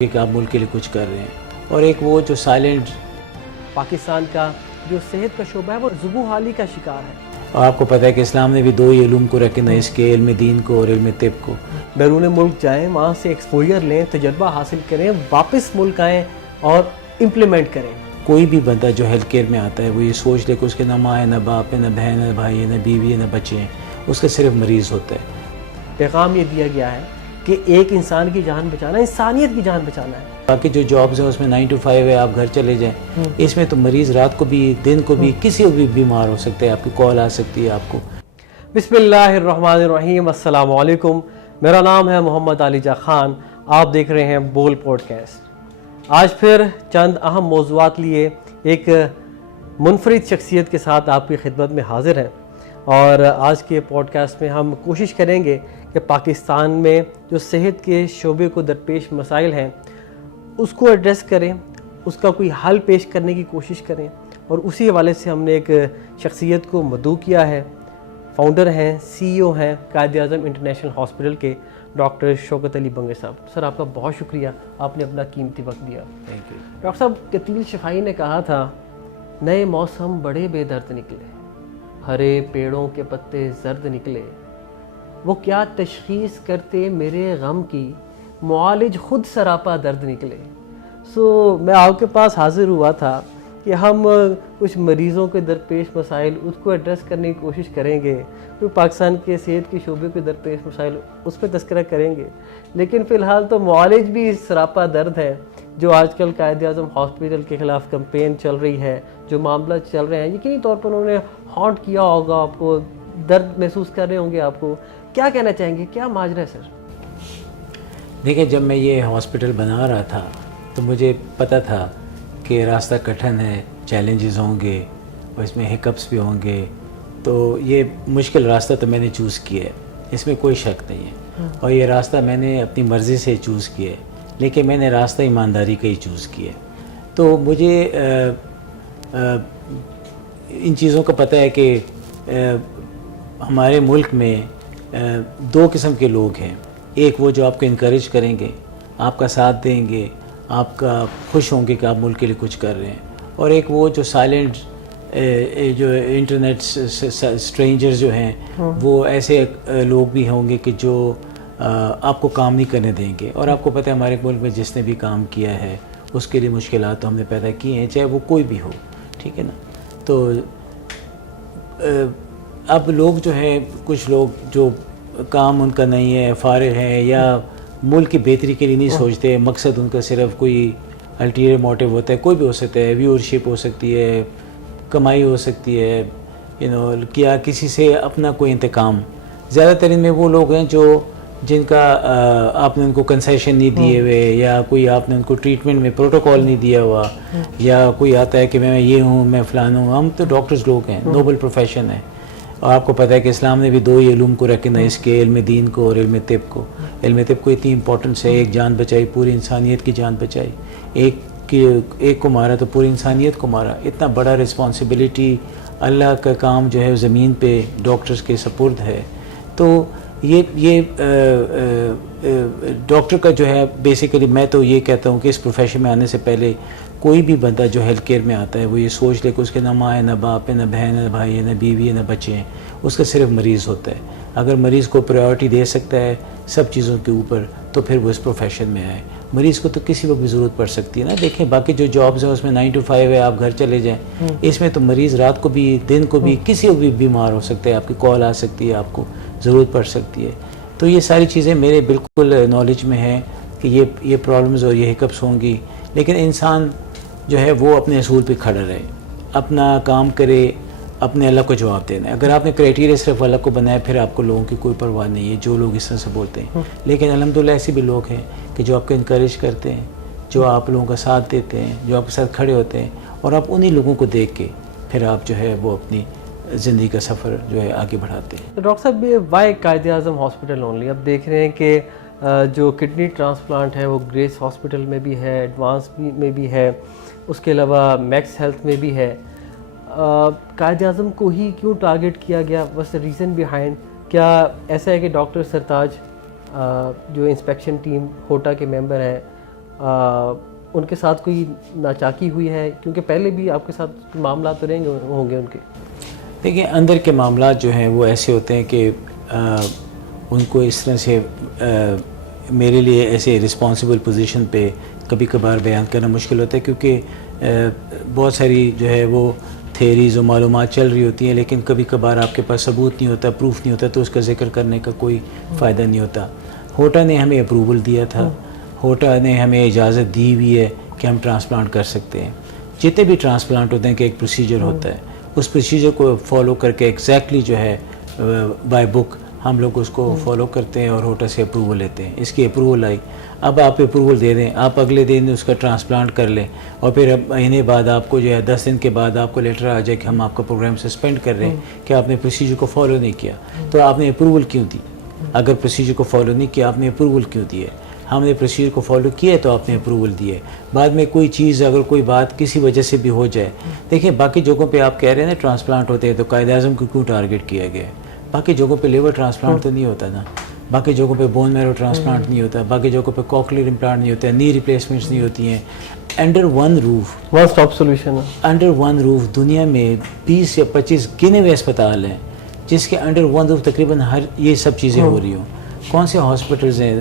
کہ آپ ملک کے لیے کچھ کر رہے ہیں، اور ایک وہ جو سائلنٹ پاکستان کا جو صحت کا شعبہ ہے وہ ذبح حالی کا شکار ہے. اور آپ کو پتہ ہے کہ اسلام نے بھی دو ہی علوم کو ریکگنائز کیا، علم دین کو اور علم طب کو. بیرون ملک جائیں، وہاں سے ایکسپوجر لیں، تجربہ حاصل کریں، واپس ملک آئیں اور امپلیمنٹ کریں. کوئی بھی بندہ جو ہیلتھ کیئر میں آتا ہے وہ یہ سوچ لے کہ اس کے نہ ماں ہے، نہ باپ ہے، نہ بہن ہے، نہ بھائی ہے، نہ بیوی ہے، نہ بچے ہیں، اس کا صرف مریض ہوتا ہے. پیغام یہ دیا گیا ہے کہ ایک انسان کی جان بچانا، انسانیت کی جان بچانا ہے. باقی جو جابز ہیں اس میں 9 to 5 ہے، آپ گھر چلے جائیں. اس میں تو مریض رات کو بھی دن کو بھی کسی کو بھی بیمار ہو سکتا ہے، آپ کی کال آ سکتی ہے آپ کو. بسم اللہ الرحمن الرحیم. السلام علیکم، میرا نام ہے محمد علی جا خان. آپ دیکھ رہے ہیں بول پوڈ کاسٹ. آج پھر چند اہم موضوعات لیے ایک منفرد شخصیت کے ساتھ آپ کی خدمت میں حاضر ہیں، اور آج کے پوڈ کاسٹ میں ہم کوشش کریں گے کہ پاکستان میں جو صحت کے شعبے کو درپیش مسائل ہیں اس کو ایڈریس کریں، اس کا کوئی حل پیش کرنے کی کوشش کریں. اور اسی حوالے سے ہم نے ایک شخصیت کو مدعو کیا ہے. فاؤنڈر ہیں، CEO ہیں قائد اعظم انٹرنیشنل ہاسپٹل کے ڈاکٹر شوکت علی بنگے صاحب. سر آپ کا بہت شکریہ، آپ نے اپنا قیمتی وقت دیا. Thank you. ڈاکٹر صاحب، قتیل شفائی نے کہا تھا، نئے موسم بڑے بے درد نکلے، ہرے پیڑوں کے پتے زرد نکلے، وہ کیا تشخیص کرتے میرے غم کی، معالج خود سراپا درد نکلے. میں آپ کے پاس حاضر ہوا تھا کہ ہم کچھ مریضوں کے درپیش مسائل اس کو ایڈریس کرنے کی کوشش کریں گے، کوئی پاکستان کے صحت کے شعبے کے درپیش مسائل اس پہ تذکرہ کریں گے. لیکن فی الحال تو معالج بھی سراپا درد ہے. جو آج کل قائد اعظم ہاسپٹل کے خلاف کمپین چل رہی ہے، جو معاملہ چل رہے ہیں، یقینی طور پر انہوں نے ہانٹ کیا ہوگا، آپ کو درد محسوس کر رہے ہوں گے. آپ کو کیا کہنا چاہیں گے، کیا ماجرا ہے سر؟ دیکھیں، جب میں یہ ہاسپٹل بنا رہا تھا تو مجھے پتہ تھا کہ راستہ کٹھن ہے، چیلنجز ہوں گے اور اس میں ہیکپس بھی ہوں گے. تو یہ مشکل راستہ تو میں نے چوز کیا ہے، اس میں کوئی شک نہیں ہے. اور یہ راستہ میں نے اپنی مرضی سے چوز کیا ہے، لیکن میں نے راستہ ایمانداری کا ہی چوز کیا ہے. تو مجھے ان چیزوں کا پتہ ہے کہ ہمارے ملک میں دو قسم کے لوگ ہیں. ایک وہ جو آپ کو انکریج کریں گے، آپ کا ساتھ دیں گے، آپ کا خوش ہوں گے کہ آپ ملک کے لیے کچھ کر رہے ہیں. اور ایک وہ جو سائلنٹ جو انٹرنیٹ اسٹرینجر جو ہیں، وہ ایسے لوگ بھی ہوں گے کہ جو آپ کو کام نہیں کرنے دیں گے. اور آپ کو پتہ ہے ہمارے ملک میں جس نے بھی کام کیا ہے اس کے لیے مشکلات تو ہم نے پیدا کی ہیں، چاہے وہ کوئی بھی ہو. ٹھیک ہے نا؟ تو اب لوگ جو ہیں، کچھ لوگ جو کام ان کا نہیں ہے، فارغ ہیں، یا ملک کی بہتری کے لیے نہیں سوچتے، مقصد ان کا صرف کوئی الٹیریئر موٹیو ہوتا ہے. کوئی بھی ہو سکتا ہے، ویورشپ ہو سکتی ہے، کمائی ہو سکتی ہے، کیا کسی سے اپنا کوئی انتقام. زیادہ تر ان میں وہ لوگ ہیں جن کا آپ نے ان کو کنسیشن نہیں دیے ہوئے، یا کوئی آپ نے ان کو ٹریٹمنٹ میں پروٹوکول نہیں دیا ہوا، یا کوئی آتا ہے کہ میں یہ ہوں، میں فلان ہوں. ہم تو ڈاکٹرز لوگ ہیں، نوبل پروفیشن ہے. اور آپ کو پتہ ہے کہ اسلام نے بھی دو ہی علوم کو ریکگنائز کیا، علم دین کو اور علم طب کو. علم طب کو اتنی امپورٹنس ہے، ایک جان بچائی، پوری انسانیت کی جان بچائی. ایک کو مارا تو پوری انسانیت کو مارا. اتنا بڑا رسپانسبلٹی، اللہ کا کام جو ہے زمین پہ ڈاکٹرز کے سپرد ہے. تو یہ ڈاکٹر کا جو ہے بیسیکلی، میں تو یہ کہتا ہوں کہ اس پروفیشن میں آنے سے پہلے کوئی بھی بندہ جو ہیلتھ کیئر میں آتا ہے وہ یہ سوچ لے کہ اس کے نہ ماں ہے، نہ باپ ہے، نہ بہن ہے، نہ بھائی ہے، نہ بیوی ہے، نہ بچے ہیں، اس کا صرف مریض ہوتا ہے. اگر مریض کو پرائیورٹی دے سکتا ہے سب چیزوں کے اوپر تو پھر وہ اس پروفیشن میں آئے. مریض کو تو کسی وقت بھی ضرورت پڑ سکتی ہے نا. دیکھیں، باقی جو جابز ہیں اس میں 9 to 5 ہے، آپ گھر چلے جائیں. اس میں تو مریض رات کو بھی دن کو بھی کسی کو بھی بیمار ہو سکتا ہے، آپ کی کال آ سکتی ہے، آپ کو ضرورت پڑ سکتی ہے. تو یہ ساری چیزیں میرے بالکل نالج میں ہیں کہ یہ پرابلمز اور یہ ہیکپس ہوں گی. لیکن انسان جو ہے وہ اپنے اصول پہ کھڑا رہے، اپنا کام کرے، اپنے اللہ کو جواب دینا ہے. اگر آپ نے کرائٹیریا صرف اللہ کو بنایا، پھر آپ کو لوگوں کی کوئی پرواہ نہیں ہے جو لوگ اس طرح سے بولتے ہیں. لیکن الحمدللہ ایسے بھی لوگ ہیں کہ جو آپ کو انکریج کرتے ہیں، جو آپ لوگوں کا ساتھ دیتے ہیں، جو آپ کے ساتھ کھڑے ہوتے ہیں. اور آپ انہی لوگوں کو دیکھ کے پھر آپ جو ہے وہ اپنی زندگی کا سفر جو ہے آگے بڑھاتے ہیں. ڈاکٹر صاحب، یہ Y Quaid Azam hospital only? اب دیکھ رہے ہیں کہ جو کڈنی ٹرانسپلانٹ ہے وہ گریس ہاسپٹل میں بھی ہے، ایڈوانس میں بھی ہے، اس کے علاوہ میکس ہیلتھ میں بھی ہے. قائد اعظم کو ہی کیوں ٹارگٹ کیا گیا؟ بس ریزن بیہائنڈ کیا ایسا ہے کہ ڈاکٹر سرتاج جو انسپیکشن ٹیم ہوٹا کے ممبر ہیں، ان کے ساتھ کوئی ناچاکی ہوئی ہے؟ کیونکہ پہلے بھی آپ کے ساتھ معاملات تو رہیں گے ہوں گے ان کے. دیکھیں اندر کے معاملات جو ہیں وہ ایسے ہوتے ہیں کہ ان کو اس طرح سے میرے لیے ایسے رسپانسبل پوزیشن پہ کبھی کبھار بیان کرنا مشکل ہوتا ہے، کیونکہ بہت ساری جو ہے وہ تھیریز و معلومات چل رہی ہوتی ہیں، لیکن کبھی کبھار آپ کے پاس ثبوت نہیں ہوتا، پروف نہیں ہوتا، تو اس کا ذکر کرنے کا کوئی فائدہ نہیں ہوتا. ہوٹا نے ہمیں اپروول دیا تھا، ہوٹا نے ہمیں اجازت دی ہوئی ہے کہ ہم ٹرانسپلانٹ کر سکتے ہیں. جتنے بھی ٹرانسپلانٹ ہوتے ہیں کہ ایک پروسیجر ہوتا ہے، اس پروسیجر کو فالو کر کے ایگزیکٹلی جو ہے بائی بک ہم لوگ اس کو فالو کرتے ہیں اور ہوٹا سے اپروول لیتے ہیں. اس کی اپروول آئی، اب آپ اپروول دے دیں، آپ اگلے دن اس کا ٹرانسپلانٹ کر لیں، اور پھر اب مہینے بعد آپ کو جو ہے 10 دن کے بعد آپ کو لیٹر آ جائے کہ ہم آپ کا پروگرام سسپینڈ کر رہے ہیں کہ آپ نے پروسیجر کو فالو نہیں کیا. تو آپ نے اپروول کیوں دی؟ اگر پروسیجر کو فالو نہیں کیا آپ نے اپروول کیوں دی ہے؟ ہم نے پروسیجر کو فالو کیا ہے تو آپ نے اپروول دی ہے. بعد میں کوئی چیز اگر کوئی بات کسی وجہ سے بھی ہو جائے، دیکھیں باقی جگہوں پہ آپ کہہ رہے ہیں نا ٹرانسپلانٹ ہوتے ہیں تو قائد اعظم کو کیوں ٹارگٹ کیا گیا ہے؟ باقی جگہوں پہ لیور ٹرانسپلانٹ تو نہیں ہوتا نا، باقی جگہوں پہ بون میرو ٹرانسپلانٹ نہیں ہوتا، باقی جگہوں پہ کوکلیئر امپلانٹ نہیں ہوتا، نی ریپلیسمنٹس نہیں ہوتی ہیں. Under one roof, one stop solution ہے. انڈر ون روف دنیا میں 20 یا 25 گنے ہوئے اسپتال ہیں جس کے انڈر ون روف تقریباً ہر یہ سب چیزیں ہو رہی ہوں. کون سے ہاسپٹلز ہیں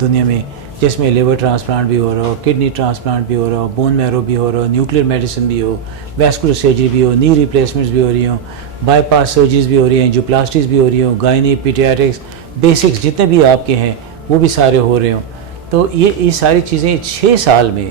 دنیا میں جس میں لیور ٹرانسپلانٹ بھی ہو رہا ہو، کڈنی ٹرانسپلانٹ بھی ہو رہا ہو، بون میرو بھی ہو رہا ہو، نیوکلیئر میڈیسن بھی ہو، ویسکولر سرجری بھی ہو، نی ریپلیسمنٹس بھی ہو رہی ہوں، بائی پاس سرجریز بھی ہو رہی ہیں، جو پلاسٹکس بھی ہو رہی ہوں، گائنی پیڈیاٹرکس بیسکس جتنے بھی آپ کے ہیں وہ بھی سارے ہو رہے ہوں. تو یہ ساری چیزیں 6 سال میں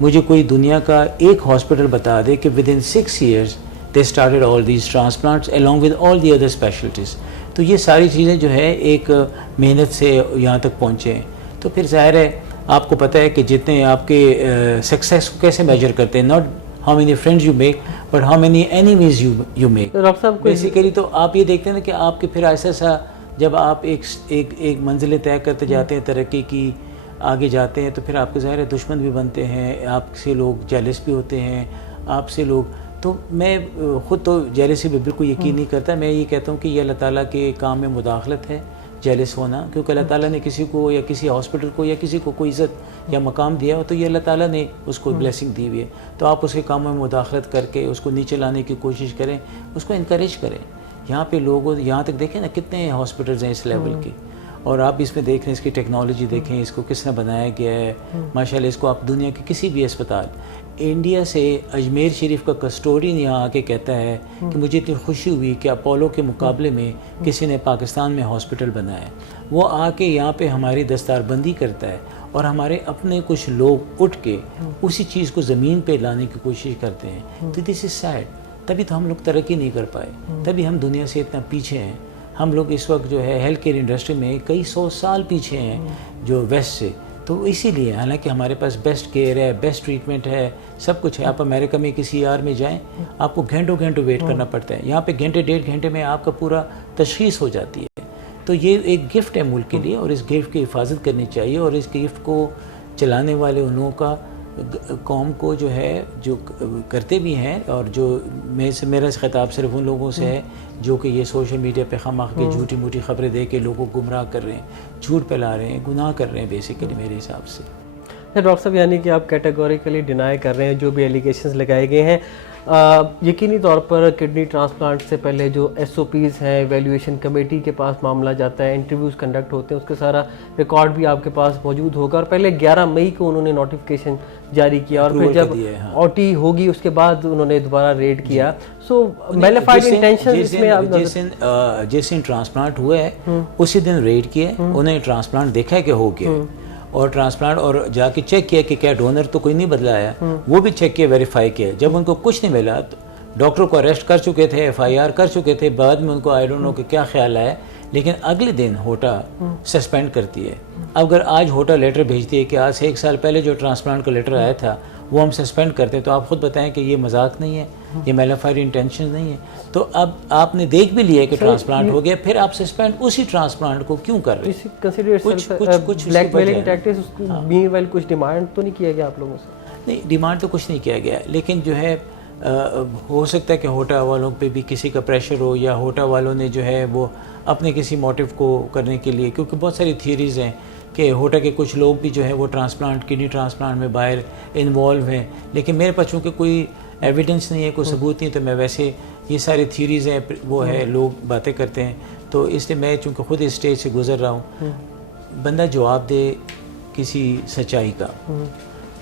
مجھے کوئی دنیا کا ایک ہاسپٹل بتا دے کہ with in 6 years they started all these transplants along with all the other specialties. تو یہ ساری چیزیں جو ہے ایک محنت سے یہاں تک پہنچے ہیں. تو پھر ظاہر ہے آپ کو پتہ ہے کہ جتنے آپ کے سکسیس کو کیسے میجر کرتے ہیں، not how many friends you make but how many enemies you make. Doctor صاحب بیسیکلی تو آپ یہ دیکھتے ہیں نا کہ آپ کے پھر ایسا ایسا جب آپ ایک منزلیں طے کرتے جاتے ہیں ترقی کی، آگے جاتے ہیں، تو پھر آپ کے ظاہر ہے دشمن بھی بنتے ہیں، آپ سے لوگ جیلس بھی ہوتے ہیں، آپ سے لوگ. تو میں خود تو جیلسی پہ بالکل یقین نہیں کرتا. میں یہ کہتا ہوں کہ یہ اللہ تعالیٰ کے کام میں مداخلت ہے جیلس ہونا، کیونکہ اللہ تعالیٰ نے کسی کو یا کسی ہاسپٹل کو یا کسی کو کوئی عزت یا مقام دیا ہو تو یہ اللہ تعالیٰ نے اس کو بلیسنگ دی ہوئی ہے. تو آپ اس کے کاموں میں مداخلت کر کے اس کو نیچے لانے کی کوشش کریں، اس کو انکریج کریں. یہاں پہ لوگوں یہاں تک دیکھیں نا کتنے ہاسپٹلز ہیں اس لیول کے، اور آپ اس میں دیکھ رہے ہیں اس کی ٹیکنالوجی دیکھیں، اس کو کس نے بنایا گیا ہے. ماشاءاللہ اس کو آپ دنیا کے کسی بھی اسپتال، انڈیا سے اجمیر شریف کا کسٹوڈین یہاں آ کے کہتا ہے کہ مجھے اتنی خوشی ہوئی کہ اپولو کے مقابلے میں کسی نے پاکستان میں ہاسپٹل بنایا. وہ آ کے یہاں پہ ہماری دستار بندی کرتا ہے اور ہمارے اپنے کچھ لوگ اٹھ کے اسی چیز کو زمین پہ لانے کی کوشش کرتے ہیں. تو دس از سیڈ. تبھی تو ہم لوگ ترقی نہیں کر پائے، تبھی ہم دنیا سے اتنا پیچھے ہیں. ہم لوگ اس وقت جو ہے ہیلتھ کیئر انڈسٹری میں کئی 100 سال پیچھے ہیں جو ویسٹ سے. تو اسی لیے حالانکہ ہمارے پاس بیسٹ کیئر ہے، بیسٹ ٹریٹمنٹ ہے، سب کچھ ہے. آپ امریکہ میں کسی ER میں جائیں آپ کو گھنٹوں ویٹ کرنا پڑتا ہے، یہاں پہ گھنٹے 1.5 گھنٹے میں آپ کا پورا تشخیص ہو جاتی ہے. تو یہ ایک گفٹ ہے ملک کے لیے اور اس گفٹ کی حفاظت کرنی چاہیے. اور اس گفٹ کو چلانے والے ان لوگوں کا قوم کو جو ہے جو کرتے بھی ہیں، اور جو میرا خطاب صرف ان لوگوں سے ہے جو کہ یہ سوشل میڈیا پہ خواہ کے جھوٹی موٹی خبریں دے کے لوگوں کو گمراہ کر رہے ہیں، جھوٹ پھیلا رہے ہیں، گناہ کر رہے ہیں بیسیکلی میرے حساب سے. ڈاکٹر صاحب یعنی کہ آپ کیٹیگوریکلی ڈینائی کر رہے ہیں جو بھی ایلیگیشنز لگائے گئے ہیں. یقینی طور پر کڈنی ٹرانسپلانٹ سے پہلے جو SOPs ہیں، ایویلیویشن کمیٹی کے پاس معاملہ جاتا ہے، انٹرویوز کنڈکٹ ہوتے ہیں، اس کا سارا ریکارڈ بھی آپ کے پاس موجود ہوگا. اور پہلے 11 مئی کو انہوں نے نوٹیفیکیشن جاری کیا اور پھر جب OT ہوگی اس کے بعد انہوں نے دوبارہ ریڈ کیا. سو میلیفائڈ انٹینشن اس میں جس دن ٹرانسپلانٹ ہوا ہے اسی دن ریڈ کیا، انہوں نے ٹرانسپلانٹ دیکھا ہے کہ ہو گیا، اور ٹرانسپلانٹ اور جا کے چیک کیا کہ کیا ڈونر تو کوئی نہیں بدلا آیا، وہ بھی چیک کیا، ویریفائی کیا. جب ان کو کچھ نہیں ملا تو ڈاکٹر کو اریسٹ کر چکے تھے، FIR کر چکے تھے. بعد میں ان کو آئی ڈونٹ نو کہ کیا خیال آیا، لیکن اگلے دن ہوٹا سسپینڈ کرتی ہے. اگر آج ہوٹا لیٹر بھیجتی ہے کہ آج سے 1 سال پہلے جو ٹرانسپلانٹ کا لیٹر آیا تھا وہ ہم سسپینڈ کرتے ہیں، تو آپ خود بتائیں کہ یہ مذاق نہیں ہے، یہ میلیفائڈ انٹینشن نہیں ہے. تو اب آپ نے دیکھ بھی لیا کہ ٹرانسپلانٹ ہو گیا، پھر آپ سسپینڈ اسی ٹرانسپلانٹ کو کیوں کر رہے ہیں؟ کچھ بلیک میلنگ ٹیکٹکس، مین ویل کچھ ڈیمانڈ تو نہیں کیا گیا آپ لوگوں سے؟ نہیں، ڈیمانڈ تو کچھ نہیں کیا گیا، لیکن جو ہے ہو سکتا ہے کہ ہوٹا والوں پہ بھی کسی کا پریشر ہو، یا ہوٹا والوں نے جو ہے وہ اپنے کسی موٹیو کو کرنے کے لیے، کیونکہ بہت ساری تھیوریز ہیں. کہ ہوتا کہ کچھ لوگ بھی جو ہے وہ ٹرانسپلانٹ کڈنی ٹرانسپلانٹ میں باہر انوالو ہیں، لیکن میرے پاس چونکہ کوئی ایویڈنس نہیں ہے، کوئی ثبوت نہیں، تو میں ویسے یہ ساری تھیوریز ہیں وہ ہے، لوگ باتیں کرتے ہیں، تو اس لیے میں چونکہ خود اس اسٹیج سے گزر رہا ہوں، بندہ جواب دے کسی سچائی کا،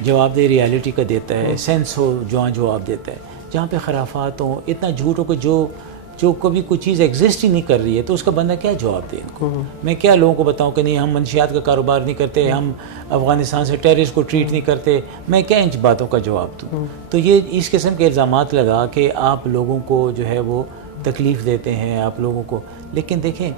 جواب دے ریالٹی کا دیتا ہے، سینس ہو جواب دیتا ہے. جہاں پہ خرافات ہوں، اتنا جھوٹ ہو کہ جو کبھی کوئی چیز ایگزسٹ ہی نہیں کر رہی ہے، تو اس کا بندہ کیا جواب دے ان کو؟ میں کیا لوگوں کو بتاؤں کہ نہیں ہم منشیات کا کاروبار نہیں کرتے، ہم افغانستان سے ٹیررسٹ کو ٹریٹ نہیں کرتے، میں کیا ان باتوں کا جواب دوں؟ تو یہ اس قسم کے الزامات لگا کہ آپ لوگوں کو جو ہے وہ تکلیف دیتے ہیں آپ لوگوں کو. لیکن دیکھیں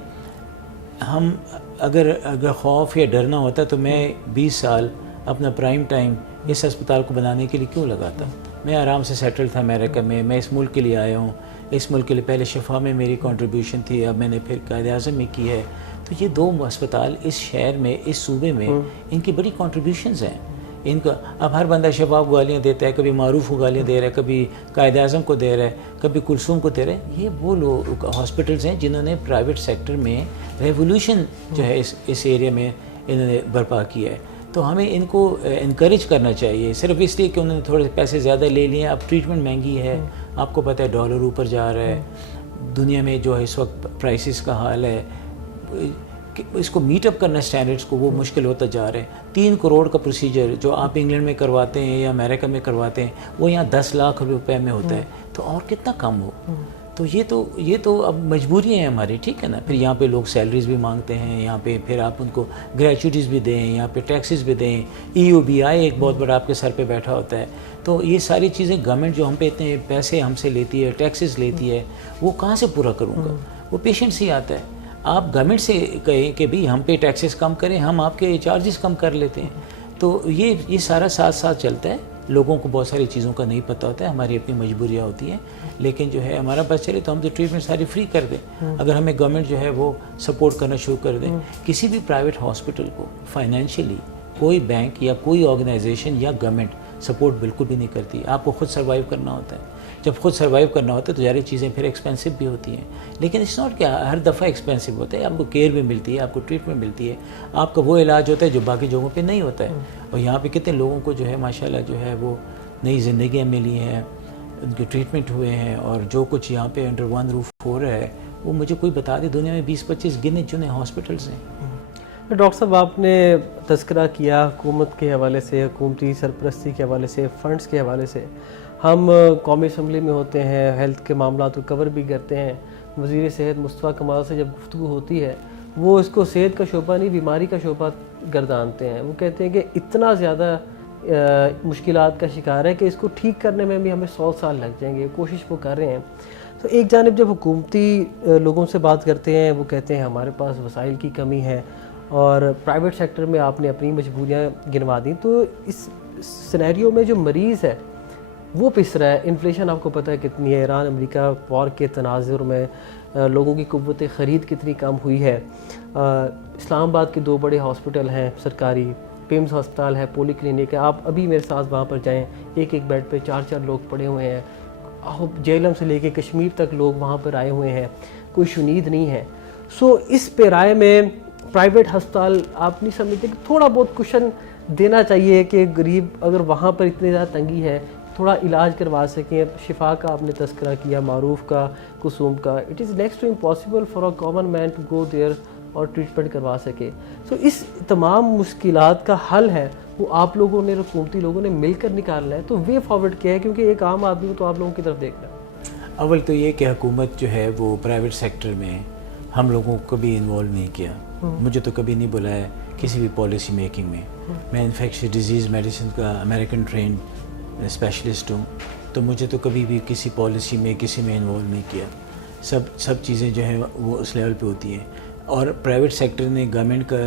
ہم اگر خوف یا ڈرنا ہوتا تو میں 20 سال اپنا پرائم ٹائم اس ہسپتال کو بنانے کے لیے کیوں لگاتا؟ میں آرام سے سیٹل تھا امریکہ میں اس ملک کے لیے آیا ہوں، اس ملک کے لیے پہلے شفا میں میری کنٹریبیوشن تھی، اب میں نے پھر قائد اعظم میں کی ہے. تو یہ 2 ہسپتال اس شہر میں، اس صوبے میں، ان کی بڑی کنٹریبیوشنز ہیں. ان کا اب ہر بندہ شفا کو گالیاں دیتا ہے، کبھی معروف کو گالیاں دے رہا ہے، کبھی قائد اعظم کو دے رہا ہے، کبھی کلثوم کو دے رہا ہے. یہ وہ لوگ ہاسپٹلز ہیں جنہوں نے پرائیویٹ سیکٹر میں ریولوشن جو ہے اس ایریا میں انہوں نے برپا کیا ہے. تو ہمیں ان کو انکریج کرنا چاہیے، صرف اس لیے کہ انہوں نے تھوڑے پیسے زیادہ لے لیے ہیں. اب ٹریٹمنٹ مہنگی ہے، آپ کو پتہ ہے ڈالر اوپر جا رہا ہے، دنیا میں جو ہے اس وقت پرائسز کا حال ہے، اس کو میٹ اپ کرنا اسٹینڈرڈس کو وہ مشکل ہوتا جا رہا ہے. 3 کروڑ کا پروسیجر جو آپ انگلینڈ میں کرواتے ہیں یا امریکہ میں کرواتے ہیں وہ یہاں 10 لاکھ روپے میں ہوتا ہے، تو اور کتنا کم ہو. تو یہ تو اب مجبوریاں ہیں ہماری، ٹھیک ہے نا. پھر یہاں پہ لوگ سیلریز بھی مانگتے ہیں، یہاں پہ پھر آپ ان کو گریچوٹیز بھی دیں، یہاں پہ ٹیکسز بھی دیں، EOBI ایک بہت بڑا آپ کے سر پہ بیٹھا ہوتا ہے. تو یہ ساری چیزیں گورنمنٹ جو ہم پہ اتنے پیسے ہم سے لیتی ہے، ٹیکسز لیتی ہے، وہ کہاں سے پورا کروں گا؟ وہ پیشنٹ سے ہی آتا ہے. آپ گورنمنٹ سے کہیں کہ بھی ہم پہ ٹیکسز کم کریں، ہم آپ کے چارجز کم کر لیتے ہیں. تو یہ سارا ساتھ چلتا ہے. لوگوں کو بہت ساری چیزوں کا نہیں پتہ ہوتا ہے، ہماری اپنی مجبوریاں ہوتی ہیں، لیکن جو ہے ہمارا بس چلے تو ہم تو ٹریٹمنٹ ساری فری کر دیں. اگر ہمیں گورنمنٹ جو ہے وہ سپورٹ کرنا شروع کر دیں. کسی بھی پرائیویٹ ہاسپٹل کو فائنینشلی کوئی بینک یا کوئی آرگنائزیشن یا گورنمنٹ سپورٹ بالکل بھی نہیں کرتی. آپ کو خود سروائیو کرنا ہوتا ہے. جب خود سروائیو کرنا ہوتا ہے تو ظاہر چیزیں پھر ایکسپینسو بھی ہوتی ہیں، لیکن اٹس ناٹ کہ ہر دفعہ ایکسپینسو ہوتا ہے. آپ کو کیئر بھی ملتی ہے، آپ کو ٹریٹمنٹ ملتی ہے، آپ کا وہ علاج ہوتا ہے جو باقی جگہوں پہ نہیں ہوتا ہے. اور یہاں پہ کتنے لوگوں کو جو ہے ماشاءاللہ جو ہے وہ نئی زندگیاں ملی ہیں، ان کے ٹریٹمنٹ ہوئے ہیں، اور جو کچھ یہاں پہ انڈر ون روف ہو رہا ہے وہ مجھے کوئی بتا دے. دنیا میں 20-25 گنے چنے ہاسپٹلس ہیں. ڈاکٹر صاحب آپ نے تذکرہ کیا حکومت کے حوالے سے، حکومتی سرپرستی کے حوالے سے، فنڈز کے حوالے سے. ہم قومی اسمبلی میں ہوتے ہیں، ہیلتھ کے معاملات کو کور بھی کرتے ہیں. وزیر صحت مصطفیٰ کمال سے جب گفتگو ہوتی ہے وہ اس کو صحت کا شعبہ نہیں بیماری کا شعبہ گردانتے ہیں. وہ کہتے ہیں کہ اتنا زیادہ مشکلات کا شکار ہے کہ اس کو ٹھیک کرنے میں بھی ہمیں 100 سال لگ جائیں گے. کوشش وہ کر رہے ہیں. تو ایک جانب جب حکومتی لوگوں سے بات کرتے ہیں وہ کہتے ہیں ہمارے پاس وسائل کی کمی ہے، اور پرائیویٹ سیکٹر میں آپ نے اپنی مجبوریاں گنوا دیں. تو اس سینیریو میں جو مریض ہے وہ پس رہا ہے. انفلیشن آپ کو پتہ ہے کتنی ہے، ایران امریکہ وار کے تناظر میں لوگوں کی قوت خرید کتنی کم ہوئی ہے. اسلام آباد کے 2 بڑے ہاسپٹل ہیں سرکاری، پیمز ہسپتال ہے، پولی کلینک ہے. آپ ابھی میرے ساتھ وہاں پر جائیں، ایک بیڈ پہ 4 لوگ پڑے ہوئے ہیں. جہلم سے لے کے کشمیر تک لوگ وہاں پر آئے ہوئے ہیں، کوئی شنید نہیں ہے. سو اس پیرائے میں پرائیویٹ ہسپتال آپ نہیں سمجھتے کہ تھوڑا بہت کشن دینا چاہیے کہ غریب اگر وہاں پر اتنی زیادہ تنگی ہے تھوڑا علاج کروا سکیں؟ شفا کا آپ نے تذکرہ کیا، معروف کا، کلثوم کا. It is next to impossible for a common man to go there اور ٹریٹمنٹ کروا سکے. سو اس تمام مشکلات کا حل ہے وہ آپ لوگوں نے، حکومتی لوگوں نے مل کر نکالنا ہے. تو وے فارورڈ کیا ہے؟ کیونکہ ایک عام آدمی تو آپ لوگوں کی طرف دیکھنا ہے. اول تو یہ کہ حکومت جو ہے وہ پرائیویٹ سیکٹر میں ہم لوگوں کو کبھی انوالو نہیں کیا. مجھے تو کبھی نہیں بلایا کسی بھی پالیسی میکنگ میں. میں انفیکشس ڈیزیز میڈیسن کا امریکن ٹرینڈ اسپیشلسٹ ہوں، تو مجھے تو کبھی بھی کسی پالیسی میں کسی میں انوالو نہیں کیا. سب چیزیں جو ہیں وہ اس لیول پہ ہوتی ہیں. اور پرائیویٹ سیکٹر نے گورنمنٹ کا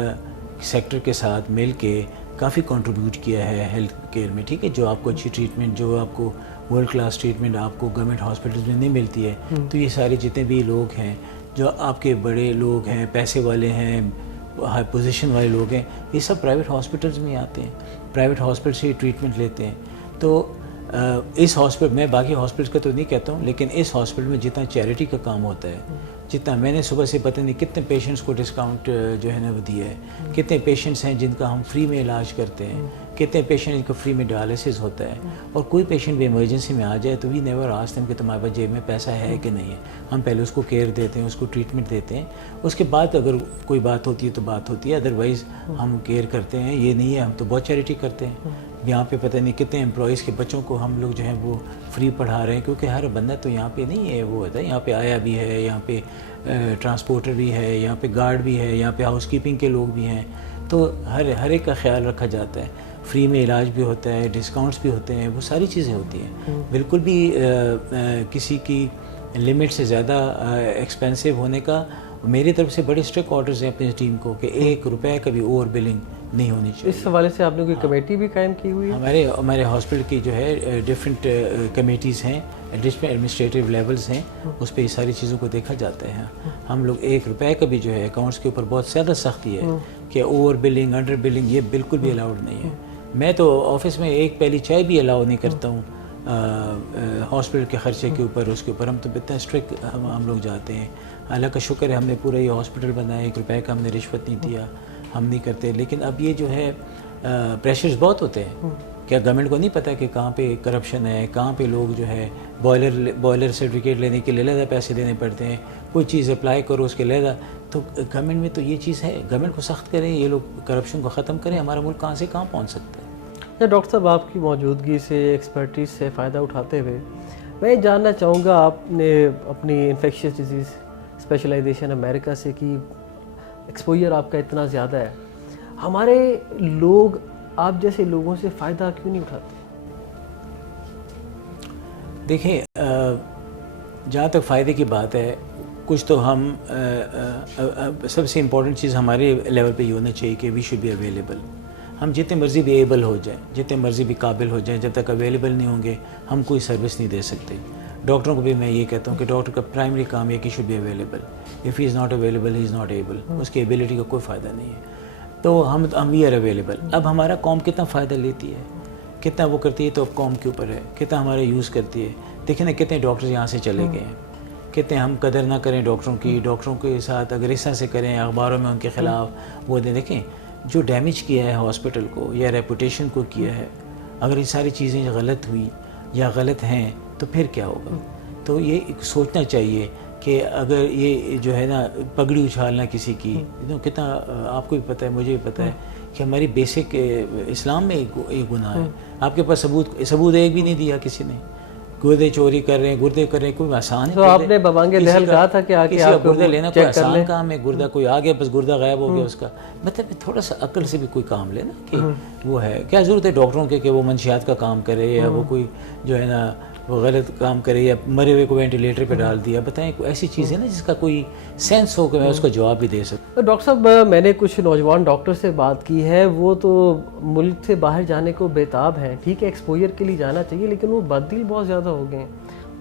سیکٹر کے ساتھ مل کے کافی کنٹریبیوٹ کیا ہے ہیلتھ کیئر میں. ٹھیک ہے، جو آپ کو اچھی ٹریٹمنٹ، جو آپ کو ورلڈ کلاس ٹریٹمنٹ آپ کو گورنمنٹ ہاسپٹلز میں نہیں ملتی ہے، تو یہ سارے جتنے بھی لوگ ہیں جو آپ کے بڑے لوگ ہیں، پیسے والے ہیں، ہائی پوزیشن والے لوگ ہیں، یہ سب پرائیویٹ ہاسپٹلز میں آتے ہیں، پرائیویٹ ہاسپٹل سے ٹریٹمنٹ لیتے ہیں. تو اس ہاسپٹل میں باقی ہاسپٹل کا تو نہیں کہتا ہوں، لیکن اس ہاسپٹل میں جتنا چیریٹی کا کام ہوتا ہے، جتنا میں نے صبح سے پتہ نہیں کتنے پیشنٹس کو ڈسکاؤنٹ جو ہے نا وہ دیا ہے، کتنے پیشنٹس ہیں جن کا ہم فری میں علاج کرتے ہیں، کتنے پیشنٹ جن کا فری میں ڈائلسس ہوتا ہے، اور کوئی پیشنٹ بھی ایمرجنسی میں آ جائے تو وی نیور آسک دیم کہ تمہارے پاس جیب میں پیسہ ہے کہ نہیں ہے. ہم پہلے اس کو کیئر دیتے ہیں، اس کو ٹریٹمنٹ دیتے ہیں، اس کے بعد اگر کوئی بات ہوتی ہے تو بات ہوتی ہے، ادروائز ہم کیئر کرتے ہیں. یہ نہیں ہے ہم تو بہت چیریٹی کرتے ہیں. یہاں پہ پتہ نہیں کتنے امپلائیز کے بچوں کو ہم لوگ جو ہیں وہ فری پڑھا رہے ہیں، کیونکہ ہر بندہ تو یہاں پہ نہیں ہے وہ ہوتا ہے. یہاں پہ آیا بھی ہے، یہاں پہ ٹرانسپورٹر بھی ہے، یہاں پہ گارڈ بھی ہے، یہاں پہ ہاؤس کیپنگ کے لوگ بھی ہیں. تو ہر ایک کا خیال رکھا جاتا ہے. فری میں علاج بھی ہوتا ہے، ڈسکاؤنٹس بھی ہوتے ہیں، وہ ساری چیزیں ہوتی ہیں. بالکل بھی کسی کی لمٹ سے زیادہ ایکسپینسو ہونے کا میری طرف سے بڑے اسٹرکٹ آرڈرز ہیں اپنی ٹیم کو کہ 1 روپے کا بھی اوور بلنگ نہیں ہونی چاہیے. اس حوالے سے آپ نے کوئی کمیٹی بھی قائم کی ہوئی ہے؟ ہمارے ہاسپٹل کی جو ہے ڈفرینٹ کمیٹیز ہیں، ڈفرینٹ ایڈمنسٹریٹو لیولز ہیں، اس پہ یہ ساری چیزوں کو دیکھا جاتا ہے. ہم لوگ 1 روپے کا بھی جو ہے اکاؤنٹس کے اوپر بہت زیادہ سختی ہے کہ اوور بلنگ، انڈر بلنگ یہ بالکل بھی الاؤڈ نہیں ہے. میں تو آفس میں 1 پیالی چائے بھی الاؤ نہیں کرتا ہوں ہاسپٹل کے خرچے کے اوپر. اس کے اوپر ہم تو اتنا اسٹرکٹ ہم لوگ جاتے ہیں. اللہ کا شکر ہے ہم نے پورا یہ ہاسپٹل بنایا، 1 روپے کا ہم نے رشوت نہیں دیا، ہم نہیں کرتے. لیکن اب یہ جو ہے پریشرز بہت ہوتے ہیں. کیا گورنمنٹ کو نہیں پتہ کہ کہاں پہ کرپشن ہے، کہاں پہ لوگ جو ہے بوائلر سرٹیفکیٹ لینے کے لیے علیحدہ پیسے دینے پڑتے ہیں، کوئی چیز اپلائی کرو اس کے علیحدہ. تو گورنمنٹ میں تو یہ چیز ہے، گورنمنٹ کو سخت کریں، یہ لوگ کرپشن کو ختم کریں. ہمارا ملک کہاں سے کہاں پہنچ سکتا ہے. ڈاکٹر صاحب، آپ کی موجودگی سے، ایکسپرٹیز سے فائدہ اٹھاتے ہوئے میں جاننا چاہوں گا، آپ نے اپنی انفیکشس ڈیزیز اسپیشلائزیشن امریکہ سے کی، ایکسپوجر آپ کا اتنا زیادہ ہے، ہمارے لوگ آپ جیسے لوگوں سے فائدہ کیوں نہیں اٹھاتے؟ دیکھیں، جہاں تک فائدے کی بات ہے، کچھ تو ہم سب سے امپورٹنٹ چیز ہمارے لیول پہ یہ ہونا چاہیے کہ وی شوڈ بی اویلیبل. ہم جتنے مرضی بھی ایبل ہو جائیں، جتنے مرضی بھی قابل ہو جائیں، جب تک اویلیبل نہیں ہوں گے ہم کوئی سروس نہیں دے سکتے. ڈاکٹروں کو بھی میں یہ کہتا ہوں کہ ڈاکٹر کا پرائمری کام یہ کہ should be available. If he is not available he is not able. اس کی ایبلٹی کا کوئی فائدہ نہیں ہے. تو ہم وی آر اویلیبل. اب ہمارا قوم کتنا فائدہ لیتی ہے، کتنا وہ کرتی ہے، تو اب قوم کے اوپر ہے کتنا ہمارا یوز کرتی ہے. دیکھیں نا کتنے ڈاکٹر یہاں سے چلے گئے ہیں، کتنے ہم قدر نہ کریں ڈاکٹروں کی. ڈاکٹروں کے ساتھ اگر اس طرح سے کریں، اخباروں میں ان کے خلاف وہ دیکھیں جو ڈیمیج کیا ہے ہاسپٹل کو یا ریپوٹیشن کو کیا ہے. اگر یہ ساری چیزیں غلط ہوئی یا غلط ہیں تو پھر کیا ہوگا. تو یہ سوچنا چاہیے کہ اگر یہ جو ہے نا پگڑی اچھالنا کسی کی، کتنا آپ کو بھی پتہ ہے، مجھے بھی پتہ ہے کہ ہماری بیسک اسلام میں ایک گناہ ہے. آپ کے پاس ثبوت ایک بھی نہیں دیا کسی نے. گردے چوری کر رہے ہیں، گردے کر رہے ہیں، کوئی آسان ہے. تو آپ نے بوانگ دہل کہا تھا کہ آگے آپ گردے لینا کوئی آسان کام ہے. گردہ کوئی آ گیا بس گردہ غائب ہو گیا اس کا. مطلب تھوڑا سا عقل سے بھی کوئی کام لینا کہ وہ ہے. کیا ضرورت ہے ڈاکٹروں کے کہ وہ منشیات کا کام کرے یا وہ کوئی جو ہے نا وہ غلط کام کرے یا مرے ہوئے کو وینٹیلیٹر پہ ڈال دیا. بتائیں کوئی ایسی چیز ہے نا جس کا کوئی سینس ہو کہ میں اس کا جواب بھی دے سکوں. ڈاکٹر صاحب، میں نے کچھ نوجوان ڈاکٹر سے بات کی ہے، وہ تو ملک سے باہر جانے کو بیتاب ہیں. ٹھیک ہے ایکسپوجر کے لیے جانا چاہیے، لیکن وہ بددل بہت زیادہ ہو گئے ہیں.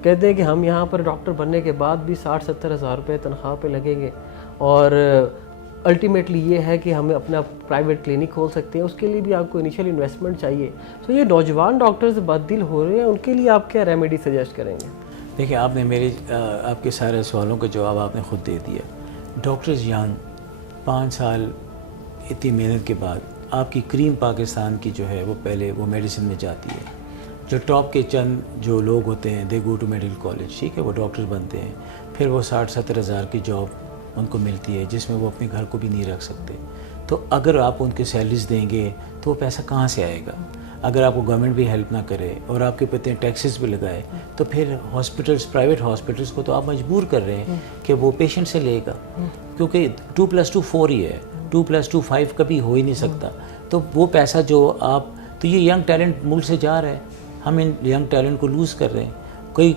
کہتے ہیں کہ ہم یہاں پر ڈاکٹر بننے کے بعد بھی 60-70 ہزار روپے تنخواہ پہ لگیں گے، اور الٹیمیٹلی یہ ہے کہ ہمیں اپنا پرائیویٹ کلینک کھول سکتے ہیں، اس کے لیے بھی آپ کو انیشیل انویسٹمنٹ چاہیے. تو یہ نوجوان ڈاکٹرز بددل ہو رہے ہیں، ان کے لیے آپ کیا ریمیڈی سجیسٹ کریں گے؟ دیکھیں، آپ نے آپ کے سارے سوالوں کا جواب آپ نے خود دے دیا. ڈاکٹرز ینگ 5 سال اتنی محنت کے بعد آپ کی کریم پاکستان کی جو ہے وہ پہلے وہ میڈیسن میں جاتی ہے. جو ٹاپ کے چند جو لوگ ہوتے ہیں دے گو ٹو میڈیکل کالج، ٹھیک ہے، وہ ڈاکٹر بنتے ہیں. پھر وہ 60-70 ہزار کی جاب ان کو ملتی ہے جس میں وہ اپنے گھر کو بھی نہیں رکھ سکتے. تو اگر آپ ان کے سیلریز دیں گے تو وہ پیسہ کہاں سے آئے گا؟ اگر آپ کو گورنمنٹ بھی ہیلپ نہ کرے اور آپ کے اوپر اتنے ٹیکسز بھی لگائے تو پھر ہاسپٹلس، پرائیویٹ ہاسپٹلس کو تو آپ مجبور کر رہے ہیں کہ وہ پیشنٹ سے لے گا، کیونکہ 2+2 4 ہی ہے، 2+2 5 کبھی ہو ہی نہیں سکتا. تو وہ پیسہ جو تو یہ ینگ ٹیلنٹ ملک سے جا رہا ہے. ہم ان ینگ ٹیلنٹ کو لوز کر رہے ہیں.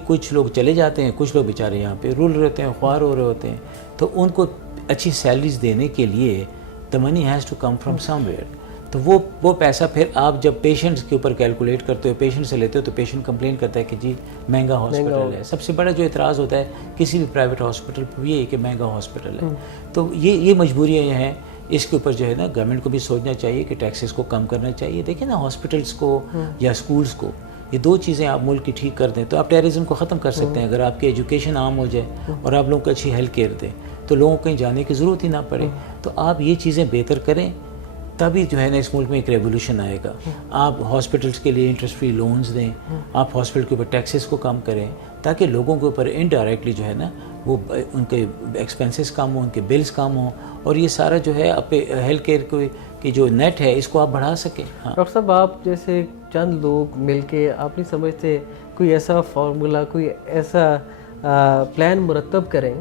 کچھ لوگ چلے جاتے ہیں، کچھ لوگ بیچارے یہاں پہ رول رہتے ہیں، خوار ہو رہے ہوتے ہیں. تو ان کو اچھی سیلریز دینے کے لیے the money has to come from somewhere. تو وہ پیسہ پھر آپ جب پیشنٹس کے اوپر کیلکولیٹ کرتے ہو، پیشنٹ سے لیتے ہو، تو پیشنٹ کمپلین کرتا ہے کہ جی مہنگا ہاسپٹل ہے. سب سے بڑا جو اعتراض ہوتا ہے کسی بھی پرائیویٹ ہاسپٹل پہ یہ ہے کہ مہنگا ہاسپٹل ہے. تو یہ مجبوریاں یہ ہیں. اس کے اوپر جو ہے نا گورنمنٹ کو بھی سوچنا چاہیے کہ ٹیکسز کو کم کرنا چاہیے. دیکھیں نا ہاسپٹلس کو یا اسکولس کو یہ 2 چیزیں آپ ملک کی ٹھیک کر دیں تو آپ ٹیررزم کو ختم کر سکتے ہیں. اگر آپ کی ایجوکیشن عام ہو جائے اور آپ لوگوں کو اچھی ہیلتھ کیئر دیں تو لوگوں کو کہیں جانے کی ضرورت ہی نہ پڑے. تو آپ یہ چیزیں بہتر کریں تبھی جو ہے نا اس ملک میں ایک ریولیوشن آئے گا. آپ ہاسپٹلس کے لیے انٹرسٹ فری لونز دیں, آپ ہاسپٹل کے اوپر ٹیکسز کو کم کریں تاکہ لوگوں کے اوپر انڈائریکٹلی جو ہے نا وہ ان کے ایکسپینسز کم ہوں, ان کے بلز کم ہوں, اور یہ سارا جو ہے آپ ہیلتھ کیئر کی جو نیٹ ہے اس کو آپ بڑھا سکیں. ڈاکٹر صاحب آپ جیسے چند لوگ مل کے آپ نہیں سمجھتے کوئی ایسا فارمولا, کوئی ایسا پلان مرتب کریں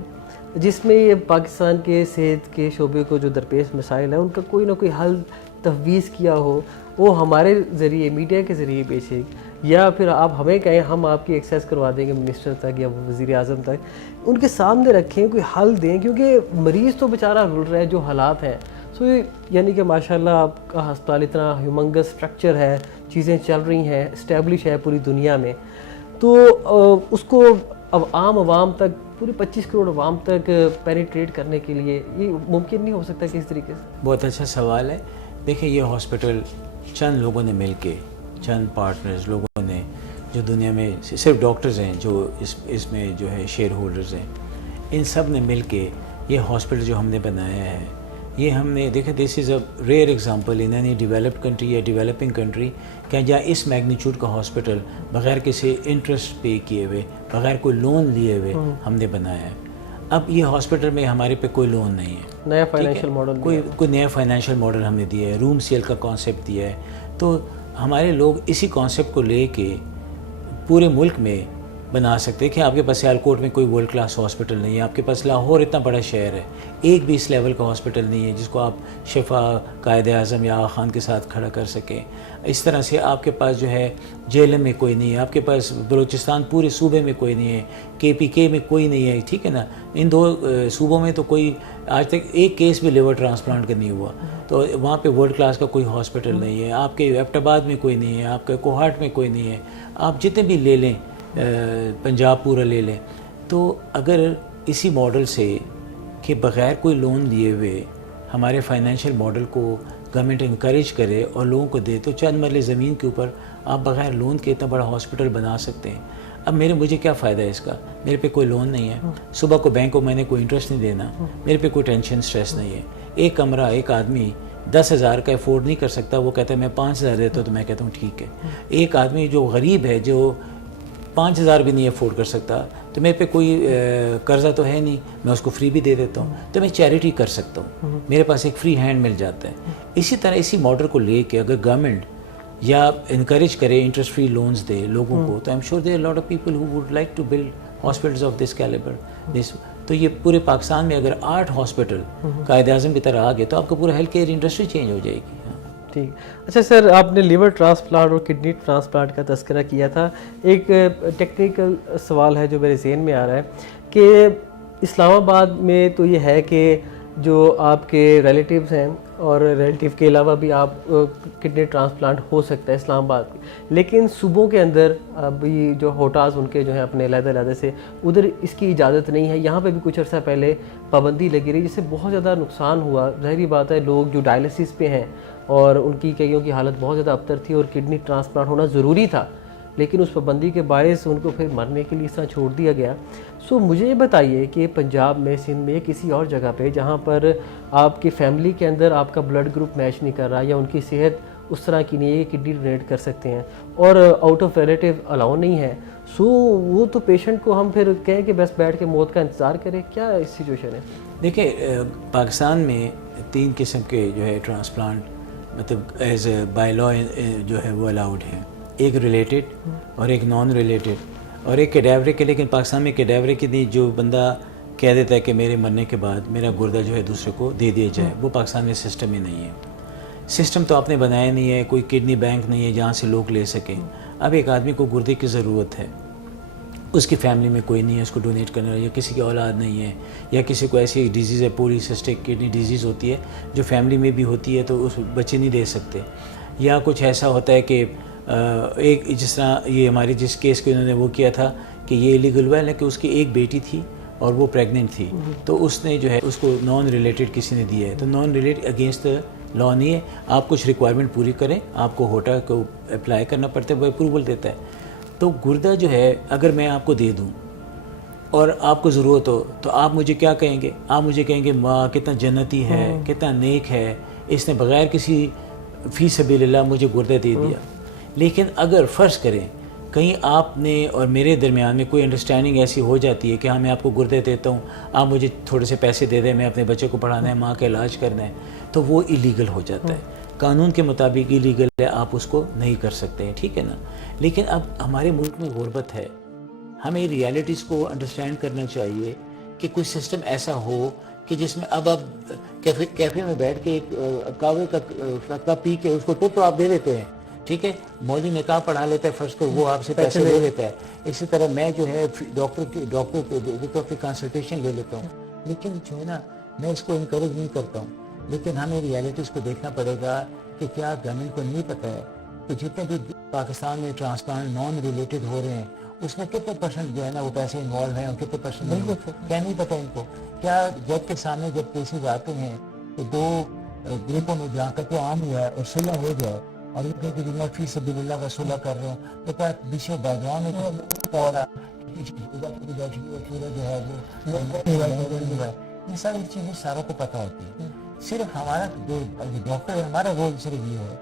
جس میں یہ پاکستان کے صحت کے شعبے کو جو درپیش مسائل ہیں ان کا کوئی نہ کوئی حل تفویض کیا ہو, وہ ہمارے ذریعے میڈیا کے ذریعے بیچے, یا پھر آپ ہمیں کہیں ہم آپ کی ایکسیس کروا دیں گے منسٹر تک یا وزیر اعظم تک, ان کے سامنے رکھیں, کوئی حل دیں, کیونکہ مریض تو بیچارہ رل رہا ہے جو حالات ہیں. یعنی کہ ماشاءاللہ آپ کا ہسپتال اتنا ہیومنگس اسٹرکچر ہے, چیزیں چل رہی ہیں, اسٹیبلش ہے پوری دنیا میں, تو اس کو اب عام عوام تک, پوری 25 کروڑ عوام تک پینیٹریٹ کرنے کے لیے یہ ممکن نہیں ہو سکتا کس طریقے سے؟ بہت اچھا سوال ہے. دیکھیں یہ ہاسپٹل چند لوگوں نے مل کے, چند پارٹنرز لوگوں نے جو دنیا میں صرف ڈاکٹرز ہیں جو اس میں جو ہے شیئر ہولڈرز ہیں, ان سب نے مل کے یہ ہاسپٹل جو ہم نے بنایا ہے, یہ ہم نے دیکھا this is a rare example in any developed country یا ڈیولپنگ کنٹری کہ جہاں اس میگنیچیوڈ کا ہاسپٹل بغیر کسی انٹرسٹ پے کیے ہوئے, بغیر کوئی لون لیے ہوئے ہم نے بنایا ہے. اب یہ ہاسپٹل میں ہمارے پہ کوئی لون نہیں ہے, نیا فائنینشیل ماڈل, کوئی نیا فائنینشیل ماڈل ہم نے دیا ہے, روم سیل کا کانسیپٹ دیا ہے. تو ہمارے لوگ اسی کانسیپٹ کو لے کے پورے ملک میں بنا سکتے ہیں کہ آپ کے پاس سیالکوٹ میں کوئی ورلڈ کلاس ہاسپٹل نہیں ہے, آپ کے پاس لاہور اتنا بڑا شہر ہے, ایک بھی اس لیول کا ہاسپٹل نہیں ہے جس کو آپ شفا قائد اعظم یا آغا خان کے ساتھ کھڑا کر سکیں. اس طرح سے آپ کے پاس جو ہے جیلم میں کوئی نہیں ہے, آپ کے پاس بلوچستان پورے صوبے میں کوئی نہیں ہے, KPK میں کوئی نہیں ہے, ٹھیک ہے نا. ان 2 صوبوں میں تو کوئی آج تک ایک کیس بھی لیور ٹرانسپلانٹ کا نہیں ہوا, تو وہاں پہ ورلڈ کلاس کا کوئی ہاسپٹل نہیں ہے. آپ کے ایبٹ آباد میں کوئی نہیں ہے, آپ کے کوہاٹ میں کوئی نہیں ہے, آپ جتنے بھی لے لیں, پنجاب پورا لے لیں. تو اگر اسی ماڈل سے کہ بغیر کوئی لون لیے ہوئے ہمارے فائنینشیل ماڈل کو گورنمنٹ انکریج کرے اور لوگوں کو دے, تو چند مرلے زمین کے اوپر آپ بغیر لون کے اتنا بڑا ہاسپٹل بنا سکتے ہیں. اب مجھے کیا فائدہ ہے اس کا, میرے پہ کوئی لون نہیں ہے, صبح کو بینک کو میں نے کوئی انٹرسٹ نہیں دینا, میرے پہ کوئی ٹینشن سٹریس نہیں ہے. ایک کمرہ ایک آدمی 10,000 کا افورڈ نہیں کر سکتا, وہ کہتا ہے میں 5,000 دیتا ہوں, تو میں کہتا ہوں ٹھیک ہے. ایک آدمی جو غریب ہے, جو 5,000 بھی نہیں افورڈ کر سکتا, تو میرے پہ کوئی قرضہ تو ہے نہیں, میں اس کو فری بھی دے دیتا ہوں, تو میں چیریٹی کر سکتا ہوں, میرے پاس ایک فری ہینڈ مل جاتا ہے. اسی طرح اسی ماڈل کو لے کے اگر گورنمنٹ یا انکریج کرے, انٹرسٹ فری لونز دے لوگوں کو, تو I am sure there lot of people who would like to build hospitals of this calibre. تو یہ پورے پاکستان میں اگر 8 ہاسپٹل قائد اعظم کی طرح آ گئے تو آپ کا پورا ہیلتھ کیئر انڈسٹری چینج ہو جائے گی. ٹھیک. اچھا سر, آپ نے لیور ٹرانسپلانٹ اور کڈنی ٹرانسپلانٹ کا تذکرہ کیا تھا. ایک ٹیکنیکل سوال ہے جو میرے ذہن میں آ رہا ہے کہ اسلام آباد میں تو یہ ہے کہ جو آپ کے ریلیٹیوز ہیں اور ریلیٹیو کے علاوہ بھی آپ کڈنی ٹرانسپلانٹ ہو سکتا ہے اسلام آباد میں, لیکن صوبوں کے اندر ابھی جو ہوٹاز ان کے جو ہیں اپنے علیحدہ سے, ادھر اس کی اجازت نہیں ہے. یہاں پہ بھی کچھ عرصہ پہلے پابندی لگی رہی جس سے بہت زیادہ نقصان ہوا. ظاہری بات ہے لوگ جو ڈائلسس پہ ہیں اور ان کی کئیوں کی حالت بہت زیادہ ابتر تھی اور کڈنی ٹرانسپلانٹ ہونا ضروری تھا, لیکن اس پابندی کے باعث ان کو پھر مرنے کے لیے اس طرح چھوڑ دیا گیا. سو مجھے یہ بتائیے کہ پنجاب میں, سندھ میں, کسی اور جگہ پہ جہاں پر آپ کی فیملی کے اندر آپ کا بلڈ گروپ میچ نہیں کر رہا یا ان کی صحت اس طرح کی نہیں ہے کہ کڈنی ڈونیٹ کر سکتے ہیں اور آؤٹ آف ریلیٹیو الاؤ نہیں ہے, سو وہ تو پیشنٹ کو ہم پھر کہیں کہ بس بیٹھ کے موت کا انتظار کریں, کیا اس سچویشن ہے؟ دیکھیں پاکستان میں 3 قسم کے جو ہے ٹرانسپلانٹ مطلب ایز اے بائی لا جو ہے وہ الاؤڈ ہیں. ایک ریلیٹڈ اور ایک نان ریلیٹڈ اور ایک کیڈیورک ہے. لیکن پاکستان میں کیڈیورک نہیں, جو بندہ کہہ دیتا ہے کہ میرے مرنے کے بعد میرا گردہ جو ہے دوسرے کو دے دیا جائے, وہ پاکستان میں سسٹم ہی نہیں ہے. سسٹم تو آپ نے بنایا نہیں ہے, کوئی کڈنی بینک نہیں ہے جہاں سے لوگ لے سکیں. اب ایک آدمی کو گردے کی ضرورت ہے, اس کی فیملی میں کوئی نہیں ہے اس کو ڈونیٹ کرنے, یا کسی کی اولاد نہیں ہے, یا کسی کو ایسی ڈیزیز ہے پولی سسٹک کڈنی ڈیزیز ہوتی ہے جو فیملی میں بھی ہوتی ہے تو اس بچے نہیں دے سکتے. یا کچھ ایسا ہوتا ہے کہ ایک جس طرح یہ ہماری جس کیس کو انہوں نے وہ کیا تھا کہ یہ ایلیگل ہوا ہے کہ اس کی ایک بیٹی تھی اور وہ پریگننٹ تھی, تو اس نے جو ہے اس کو نان ریلیٹڈ کسی نے دیا ہے. تو نان ریلیٹڈ اگینسٹ لا نہیں ہے, آپ کچھ ریکوائرمنٹ پوری کریں, آپ کو ہوٹا کو اپلائی کرنا پڑتا ہے, وہ اپروول دیتا ہے. تو گردہ جو ہے اگر میں آپ کو دے دوں اور آپ کو ضرورت ہو تو آپ مجھے کیا کہیں گے؟ آپ مجھے کہیں گے واہ کتنا جنتی ہے، کتنا نیک ہے، اس نے بغیر کسی فی سبیل اللہ مجھے گردہ دے دیا. لیکن اگر فرض کریں کہیں آپ نے اور میرے درمیان میں کوئی انڈرسٹینڈنگ ایسی ہو جاتی ہے کہ ہاں میں آپ کو گردے دیتا ہوں، آپ مجھے تھوڑے سے پیسے دے دیں، میں اپنے بچے کو پڑھانا ہے، ماں کا علاج کرنا ہے، تو وہ ایلیگل ہو جاتا ہے. قانون کے مطابق ایلیگل ہے، آپ اس کو نہیں کر سکتے ہیں، ٹھیک ہے نا. لیکن اب ہمارے ملک میں غربت ہے، ہمیں ریالٹیز کو انڈرسٹینڈ کرنا چاہیے کہ کوئی سسٹم ایسا ہو کہ جس میں اب کیفے میں بیٹھ کے ایک کاوے کا کپ پی کے اس کو تو آپ دے دیتے ہیں، ٹھیک ہے، مولوی نکاح پڑھا لیتا ہے فرض کو، وہ آپ سے پیسے لے لیتا ہے. اسی طرح میں جو ہے ڈاکٹر کی کنسلٹیشن لے لیتا ہوں. لیکن جو ہے نا میں اس کو انکریج نہیں کرتا ہوں. لیکن ہمیں ریالٹیز کو دیکھنا پڑے گا کہ کیا گورنمنٹ کو نہیں پتہ ہے کہ جتنے بھی پاکستان میں ٹرانسپلانٹ نان ریلیٹڈ ہو رہے ہیں اس میں کتنے پرسنٹ جو ہے نا وہ پیسے انوالو ہیں اور کتنے پرسنٹ نہیں. کیا نہیں پتہ ان کو؟ کیا جج کے سامنے جب کیسز آتے ہیں کہ دو گروپوں میں جہاں تک وہ عام ہوا ہے اور صلح ہو جائے اور یہ کہ میں فی سبیل اللہ کا صلح کر رہا ہوں، تو کیا پیچھے بیک گراؤنڈ میں جو ہے وہ یہ ساری چیزیں ساروں کو پتہ ہوتی ہے. صرف ہمارا جو ڈاکٹر ہے ہمارا رول صرف یہ ہے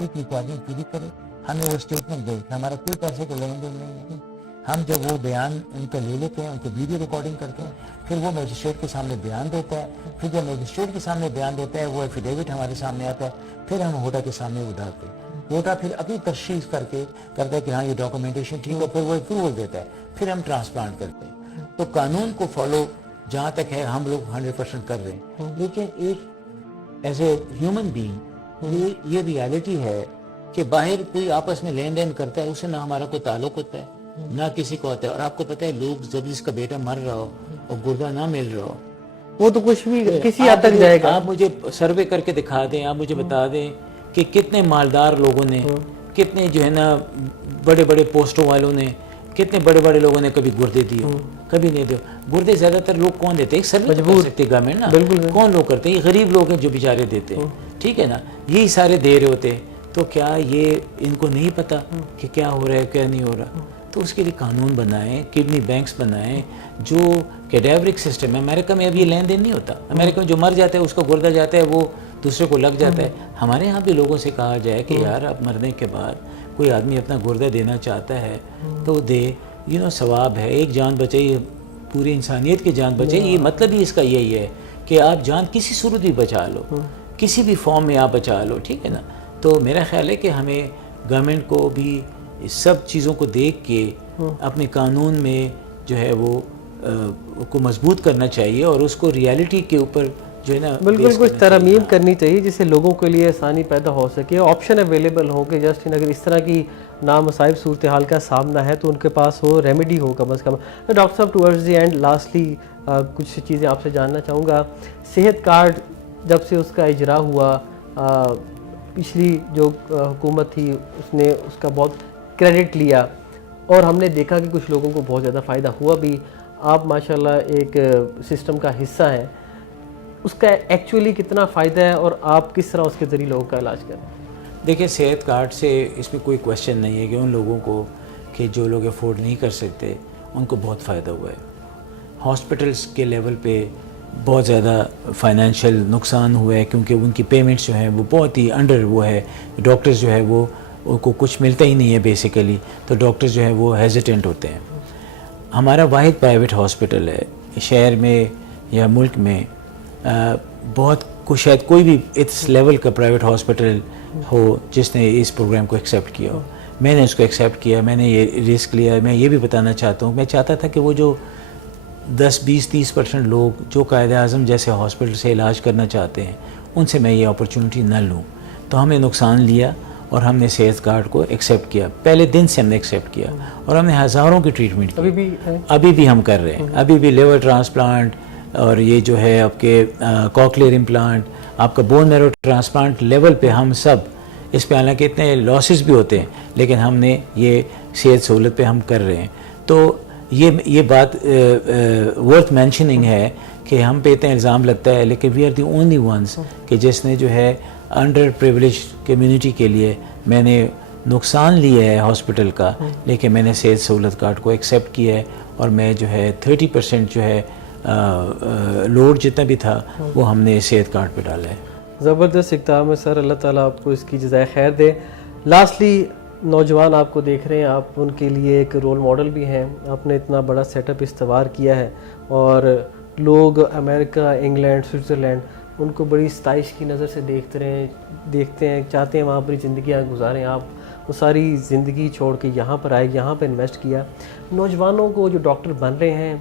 ایک ریکوائرمنٹ پوری کرے، ہمیں وہ اسٹیٹمنٹ دے کہ ہمارا کوئی پیسے کا لین دین نہیں ہے. ہم جب وہ بیان ان کا لے لیتے ہیں، ان کو ویڈیو ریکارڈنگ کرتے ہیں، پھر وہ میجسٹریٹ کے سامنے بیان دیتا ہے. پھر جب میجسٹریٹ کے سامنے بیان دیتا ہے وہ ایفیڈیوٹ ہمارے سامنے آتا ہے، پھر ہم ہوٹا کے سامنے اٹھاتے ہیں. ہوٹا پھر اپنی تشخیص کر کے کرتا ہے کہ ہاں یہ ڈاکومنٹیشن ٹھیک ہے، پھر وہ اپروول دیتا ہے، پھر ہم ٹرانسپلانٹ کرتے ہیں. تو قانون کو فالو جہاں تک ہے ہم لوگ 100% کر رہے ہیں. لیکن ایک ایز اے ہیومن بینگ یہ ریالٹی ہے کہ باہر کوئی آپس میں لین دین کرتا ہے، اس سے نہ ہمارا کوئی تعلق ہوتا ہے نہ کسی کو ہوتا ہے. اور آپ کو پتہ ہے لوگ جب اس کا بیٹا مر رہا ہو اور گردہ نہ مل رہا ہو وہ تو کچھ بھی کسی حد تک جائے گا. آپ مجھے سروے کر کے دکھا دیں، آپ مجھے بتا دیں کہ کتنے مالدار لوگوں نے، کتنے جو ہے نا بڑے بڑے پوسٹوں والوں نے، کتنے بڑے بڑے لوگوں نے کبھی گردے دیے؟ کبھی نہیں دیے. گردے زیادہ تر لوگ کون دیتے ہیں؟ سروے کر سکتے گورنمنٹ نا، کون لوگ کرتے ہیں؟ یہ غریب لوگ ہیں جو بیچارے دیتے ہیں، ٹھیک ہے نا، یہی سارے دے رہے ہوتے ہیں. تو کیا یہ ان کو نہیں پتا کہ کیا ہو رہا ہے کیا نہیں ہو رہا؟ تو اس کے لیے قانون بنائیں، کڈنی بینکس بنائیں. جو کیڈیورک سسٹم ہے امریکہ میں اب یہ لین دین نہیں ہوتا. امریکہ میں جو مر جاتا ہے اس کا گردہ جاتا ہے وہ دوسرے کو لگ جاتا ہے. ہمارے ہاں بھی لوگوں سے کہا جائے کہ یار اب مرنے کے بعد کوئی آدمی اپنا گردہ دینا چاہتا ہے تو دے، ثواب ہے، ایک جان بچے، پوری انسانیت کی جان بچے. یہ مطلب ہی اس کا یہی ہے کہ آپ جان کسی صورت بھی بچا لو، کسی بھی فارم میں آپ بچا لو، ٹھیک ہے نا. تو میرا خیال ہے کہ ہمیں گورنمنٹ کو بھی سب چیزوں کو دیکھ کے اپنے قانون میں جو ہے وہ کو مضبوط کرنا چاہیے اور اس کو ریالٹی کے اوپر جو ہے نا بالکل کچھ ترمیم کرنی چاہیے جس سے لوگوں کے لیے آسانی پیدا ہو سکے، آپشن اویلیبل ہو کہ جسٹ اگر اس طرح کی نامصائب صورتحال کا سامنا ہے تو ان کے پاس ہو، ریمیڈی ہو کم از کم. ڈاکٹر صاحب ٹورڈز دی اینڈ لاسٹلی کچھ چیزیں آپ سے جاننا چاہوں گا. صحت کارڈ جب سے اس کا اجرا ہوا، پچھلی جو حکومت تھی اس نے اس کا بہت کریڈٹ لیا اور ہم نے دیکھا کہ کچھ لوگوں کو بہت زیادہ فائدہ ہوا بھی. آپ ماشاءاللہ ایک سسٹم کا حصہ ہیں، اس کا ایکچولی کتنا فائدہ ہے اور آپ کس طرح اس کے ذریعے لوگوں کا علاج کریں؟ دیکھیں صحت کارڈ سے اس میں کوئی کویشچن نہیں ہے کہ ان لوگوں کو کہ جو لوگ افورڈ نہیں کر سکتے ان کو بہت فائدہ ہوا ہے. ہاسپٹلس کے لیول پہ بہت زیادہ فائنینشیل نقصان ہوا ہے کیونکہ ان کی پیمنٹس جو ہیں وہ بہت ہی انڈر وہ ہے. ڈاکٹرز جو ہے وہ ان کو کچھ ملتا ہی نہیں ہے بیسیکلی، تو ڈاکٹرز جو ہے وہ ہیزیٹنٹ ہوتے ہیں. ہمارا واحد پرائیویٹ ہاسپٹل ہے شہر میں یا ملک میں، بہت شاید کوئی بھی اس لیول کا پرائیویٹ ہاسپٹل ہو جس نے اس پروگرام کو ایکسیپٹ کیا ہو. میں نے اس کو ایکسیپٹ کیا، میں نے یہ رسک لیا. میں یہ بھی بتانا چاہتا ہوں، میں چاہتا تھا کہ وہ جو 10-20-30% لوگ جو قائد اعظم جیسے ہاسپٹل سے علاج کرنا چاہتے ہیں ان سے میں یہ اپرچونٹی نہ لوں. تو ہم نے نقصان لیا اور ہم نے صحت کارڈ کو ایکسیپٹ کیا. پہلے دن سے ہم نے ایکسیپٹ کیا اور ہم نے ہزاروں کی ٹریٹمنٹ کی. ابھی بھی ہم کر رہے ہیں. ابھی بھی لیور ٹرانسپلانٹ اور یہ جو ہے آپ کے کوکلیئر امپلانٹ، آپ کا بون میرو ٹرانسپلانٹ لیول پہ ہم سب اس پہ، حالانکہ اتنے لاسز بھی ہوتے ہیں لیکن ہم نے یہ صحت سہولت پہ ہم کر رہے ہیں. تو یہ بات ورتھ مینشننگ ہے کہ ہم پہ اتنا الزام لگتا ہے لیکن we are the only ones کہ جس نے جو ہے انڈر پریولیج کمیونٹی کے لیے میں نے نقصان لیا ہے ہاسپٹل کا، لیکن میں نے صحت سہولت کارڈ کو ایکسیپٹ کیا ہے، اور میں جو ہے 30% جو ہے لوڈ جتنا بھی تھا وہ ہم نے صحت کارڈ پہ ڈالا ہے۔ زبردست اقدام ہے سر، اللہ تعالیٰ آپ کو اس کی جزائے خیر دے۔ لاسٹلی نوجوان آپ کو دیکھ رہے ہیں، آپ ان کے لیے ایک رول ماڈل بھی ہیں، آپ نے اتنا بڑا سیٹ اپ استوار کیا ہے، اور لوگ امریکہ، انگلینڈ، سوئٹزرلینڈ ان کو بڑی ستائش کی نظر سے دیکھتے ہیں، چاہتے ہیں وہاں اپنی زندگیاں گزاریں۔ آپ وہ ساری زندگی چھوڑ کے یہاں پر آئے، یہاں پہ انویسٹ کیا۔ نوجوانوں کو جو ڈاکٹر بن رہے ہیں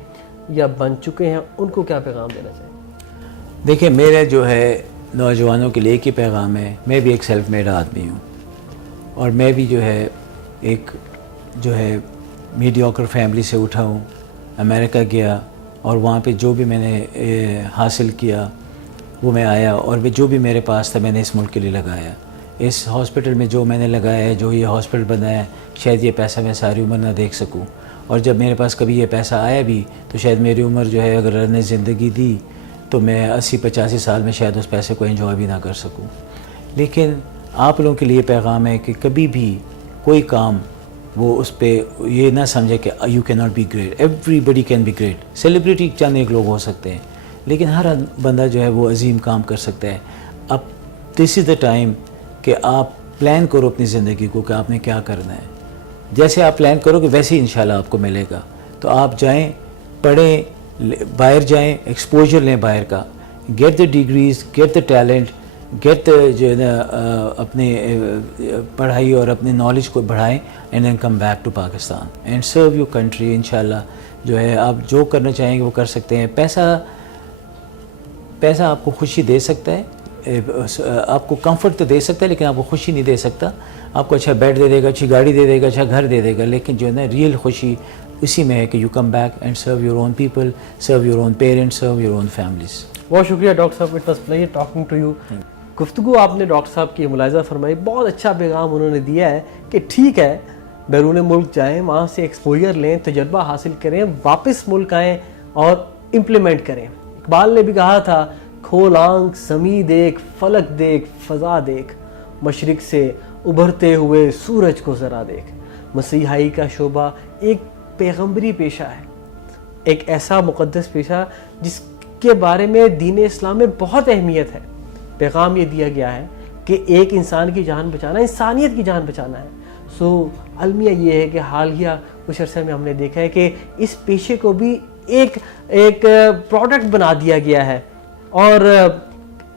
یا بن چکے ہیں، ان کو کیا پیغام دینا چاہیں؟ دیکھیں، میرا جو ہے نوجوانوں کے لیے ایک ہی پیغام ہے، میں بھی ایک سیلف میڈ آدمی ہوں، اور میں بھی جو ہے ایک جو ہے میڈیوکر فیملی سے اٹھا ہوں، امریکہ گیا، اور وہاں پہ جو بھی میں نے حاصل کیا وہ میں آیا، اور جو بھی میرے پاس تھا میں نے اس ملک کے لیے لگایا۔ اس ہاسپٹل میں جو میں نے لگایا ہے، جو یہ ہاسپٹل بنایا ہے، شاید یہ پیسہ میں ساری عمر نہ دیکھ سکوں، اور جب میرے پاس کبھی یہ پیسہ آیا بھی تو شاید میری عمر جو ہے، اگر اللہ نے زندگی دی تو میں 80-85 سال میں شاید اس پیسے کو انجوائے بھی نہ کر سکوں۔ لیکن آپ لوگوں کے لیے پیغام ہے کہ کبھی بھی کوئی کام وہ اس پہ یہ نہ سمجھے کہ یو کی not be great, everybody can be great. Celebrity چند ایک لوگ ہو سکتے ہیں، لیکن ہر بندہ جو ہے وہ عظیم کام کر سکتا ہے۔ اب دس از دا ٹائم کہ آپ پلان کرو اپنی زندگی کو کہ آپ نے کیا کرنا ہے۔ جیسے آپ پلان کرو کہ ویسے ہی انشاءاللہ آپ کو ملے گا۔ تو آپ جائیں، پڑھیں، باہر جائیں، ایکسپوجر لیں باہر کا، get the degrees, get the talent, get جو ہے نا اپنے پڑھائی اور اپنے نالج کو بڑھائیں، and then come back to Pakistan and serve your country. انشاءاللہ جو ہے آپ جو کرنا چاہیں گے وہ کر سکتے ہیں۔ پیسہ آپ کو خوشی دے سکتا ہے، آپ کو کمفرٹ تو دے سکتا ہے، لیکن آپ کو خوشی نہیں دے سکتا۔ آپ کو اچھا بیڈ دے دے گا، اچھی گاڑی دے دے گا، اچھا گھر دے دے گا، لیکن جو ہے نا ریئل خوشی اسی میں ہے کہ you come back and serve your own people, serve your own parents, serve your own families. بہت شکریہ ڈاکٹر صاحب، it was pleasure talking to you. گفتگو آپ نے ڈاکٹر صاحب کی ملاحظہ فرمائی، بہت اچھا پیغام انہوں نے دیا ہے کہ ٹھیک ہے بیرون ملک جائیں، وہاں سے ایکسپوجر لیں، تجربہ حاصل کریں، واپس ملک آئیں اور امپلیمنٹ کریں۔ اقبال نے بھی کہا تھا، کھول آنکھ زمیں دیکھ، فلک دیکھ، فضا دیکھ، مشرق سے ابھرتے ہوئے سورج کو ذرا دیکھ۔ مسیحائی کا شعبہ ایک پیغمبری پیشہ ہے، ایک ایسا مقدس پیشہ جس کے بارے میں دین اسلام میں بہت اہمیت ہے۔ پیغام یہ دیا گیا ہے کہ ایک انسان کی جان بچانا انسانیت کی جان بچانا ہے۔ المیہ یہ ہے کہ حالیہ کچھ عرصے میں ہم نے دیکھا ہے کہ اس پیشے کو بھی ایک پروڈکٹ بنا دیا گیا ہے، اور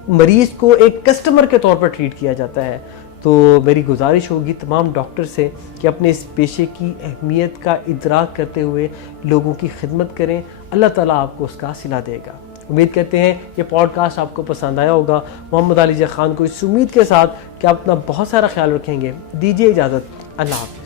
مریض کو ایک کسٹمر کے طور پر ٹریٹ کیا جاتا ہے۔ تو میری گزارش ہوگی تمام ڈاکٹر سے کہ اپنے اس پیشے کی اہمیت کا ادراک کرتے ہوئے لوگوں کی خدمت کریں، اللہ تعالیٰ آپ کو اس کا صلہ دے گا۔ امید کرتے ہیں یہ پوڈ کاسٹ آپ کو پسند آیا ہوگا۔ محمد علی خان کو اس امید کے ساتھ کہ آپ اپنا بہت سارا خیال رکھیں گے، دیجیے اجازت، اللہ حافظ۔